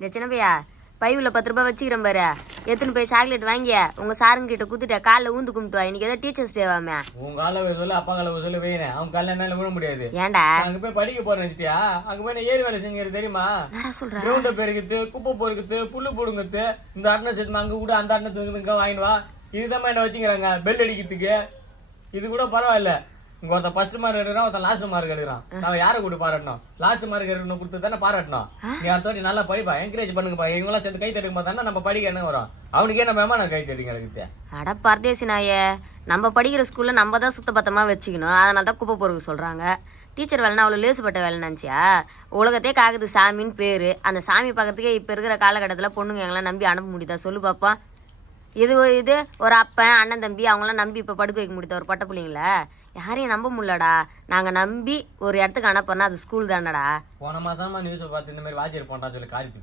இந்த சின்ன பையா பையுள்ள 10 ரூபாய் வச்சுக்கிறேன் பாரு, எத்தனை போய் சாக்லேட் வாங்கிய உங்க சாருங்க கிட்ட குத்துட்ட காலில் ஊந்து கும்பிட்டு இன்னைக்கு ஏதோ டீச்சர்ஸ் டேவாமே. உங்க கால சொல்லு அப்பா கால சொல்லு வைனேன், அவங்க கால என்னால விட முடியாது. ஏன்டா அங்க போய் படிக்க போறேன் வச்சிட்டியா? அங்க போய் ஏரி வேலை செஞ்சுறது தெரியுமா? சொல்றேன் கிரவுண்ட பெருக்குது, குப்பை பொறுக்குது, புல்லு போடுங்கிறது, இந்த அட்டனை சேர்த்து அங்க கூட அந்த அட்டனை வாங்கிட்டு வா. இதுதான் என்ன வச்சுக்கிறாங்க பெல் அடிக்கிறதுக்கு. இது கூட பரவாயில்ல. இங்க ஒருத்த ஃபர்ஸ்ட் மார்க் எடுக்கிறான், ஒருத்த லாஸ்ட் மார்க் எடுக்கிறான். நான் யாரை கூட பாராட்டணும்? லாஸ்ட் மார்க் எடுக்கணும் கொடுத்து தானே பாராட்டணும். நீ அடுத்த நல்லா படிப்பா, என்கரேஜ் பண்ணுங்கப்பா. இவங்களாம் சேர்த்து கை தட்டுங்க பார்த்தானா நம்ம படிக்க என்ன வரும்? அவனுக்கு என்ன மேமா நான் கை தட்டுங்க எனக்கு. அட பரதேசி நாயே, நம்ம படிக்கிற ஸ்கூல்ல நம்ம தான் சுத்த பத்தமா வச்சுக்கணும், அதனால தான் குப்பை பொறுக்க சொல்றாங்க. டீச்சர் வேலைன்னா அவ்வளோ லேசுப்பட்ட வேலை நினச்சியா? உலகத்தே காக்குது சாமின்னு பேரு. அந்த சாமி பார்க்கறதுக்கே இப்போ இருக்கிற காலகட்டத்தில் பொண்ணுங்க எங்களாம் நம்பி அனுப்ப முடியுதா சொல்லு பாப்பா? இது ஒரு அப்பன் அண்ணன் தம்பி அவங்களாம் நம்பி இப்போ படுக்க வைக்க முடியுதா ஒரு பட்ட பிள்ளைங்கள? யாரையும் நம்ப முடியலடா. நாங்கள் நம்பி ஒரு இடத்துக்கு அனுப்புறோன்னா அது ஸ்கூல் தானடா. போன மாதமா நியூஸை பார்த்து இந்த மாதிரி வாத்தியார் போட்டா சொல்லி காரிட்டு